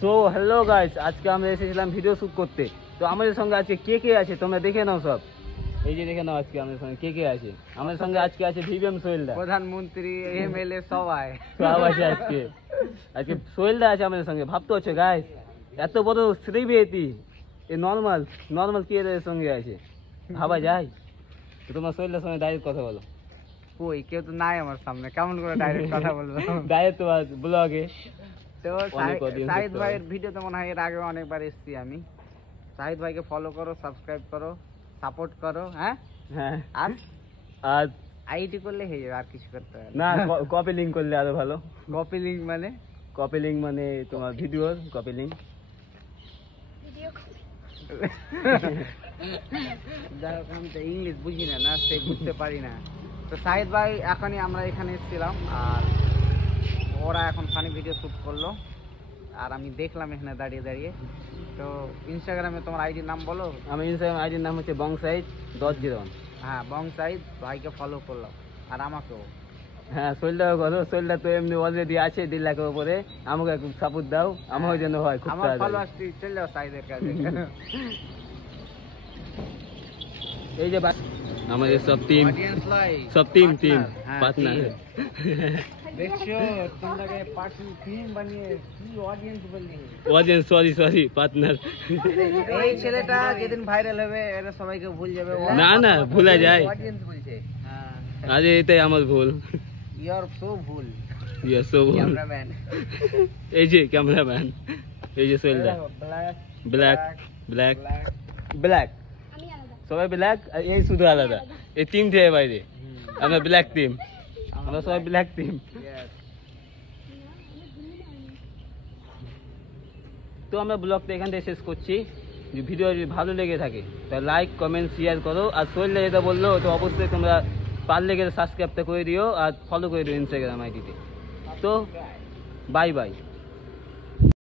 So hello guys, আজকে আমরা এসেছিলাম ভিডিও শুট করতে। তো আমাদের সঙ্গে আজকে কে কে আছে তোমরা দেখে নাও সব। এই যে দেখে নাও আজকে আমাদের সঙ্গে কে কে আছে। আমাদের সঙ্গে আজকে আছে ভিভিএম সোহেলদা, প্রধানমন্ত্রী, এমএলএ সবাই সব আছে আজকে। আজকে সোহেলদা আছে আমাদের সঙ্গে। ভাবতে হচ্ছে গাইস, এত বড় সেলিব্রিটি এ নর্মাল কি এদের সঙ্গে আছে, ভাবা যায়? তো তোমার সোহেলদার সঙ্গে ডাইরেক্ট কথা বলো। কই কেউ তো নাই আমার সামনে, কেমন করে ডাইরেক্ট কথা বলবো? ডাইরেক্ট তোমার ব্লগে। তো অনেক audience সাহিদ দেখতে ভাইয়ের ভিডিওতে মনে হয় এর আগে অনেকবার এসেছি আমি। সাহিদ ভাইকে ফলো করো, সাবস্ক্রাইব করো, সাপোর্ট করো। হ্যাঁ হ্যাঁ, আর আর আইডি করলে হয়ে যাবে, আর কিছু করতে হবে না, কপি লিঙ্ক করলে আরো ভালো। কপি লিঙ্ক মানে কপি লিঙ্ক মানে তোমার ভিডিওর কপি লিঙ্ক। যাই হোক, আমি তো ইংলিশ বুঝি না সে বুঝতে পারি না। তো সাহিদ ভাই এখনই আমরা এখানে এসেছিলাম, আর ওরা এখন ফানি ভিডিও শ্যুট করলো, আর আমি দেখলাম এখানে দাঁড়িয়ে দাঁড়িয়ে। তো ইনস্টাগ্রামে তোমার আইডির নাম বলো। আমার ইনস্টাগ্রাম আইডির নাম হচ্ছে bongsaid.01। হ্যাঁ, বং সাহিদ ভাইকে ফলো করলাম, আর আমাকেও। হ্যাঁ, সোহেলদাও করো। সোহেলদা তো এমনি অলরেডি আছে 1.5 লাখের উপরে। আমাকে একটু সাপোর্ট দাও, আমার জন্য হয় খুব আমার তাড়াতাড়ি। ফলোয়ার্স চলে যাও সাহিদের কাছে। এই যে আমাদের সব টিম, অডিয়েন্স লাই সব টিম পার্টনার। পার্টনার। দেখছো তোমরাকে পার্টনার টিম বানিয়ে কি অডিয়েন্স বললি? Audience, sorry partner. এই ছেলেটা যেদিন ভাইরাল হবে এরা সবাইকে ভুল যাবে। না, ভুলা যায়। অডিয়েন্স বলছে। হ্যাঁ, আরে এটাই আমার ভুল। ইউ আর সো ভুল। ইয়েস, সো ভুল। ক্যামেরাম্যান, এই যে ক্যামেরাম্যান, এই যে সোহেলদা। ব্ল্যাক সবাই ব্ল্যাক, আর এই শুধু আলাদা। এই টিম থেকে বাইরে আমরা ব্ল্যাক টিম, আমরা সবাই ব্ল্যাক টিম। তো আমরা ব্লগটা এখান থেকে শেষ করছি। যে ভিডিও যদি ভালো লেগে থাকে তাহলে লাইক, কমেন্ট, শেয়ার করো। আর সোহেলদা যেটা বললো তো অবশ্যই তোমরা পারলে গেলে সাবস্ক্রাইবটা করে দিও আর ফলো করে দিও ইনস্টাগ্রাম আইডিতে। তো বাই বাই।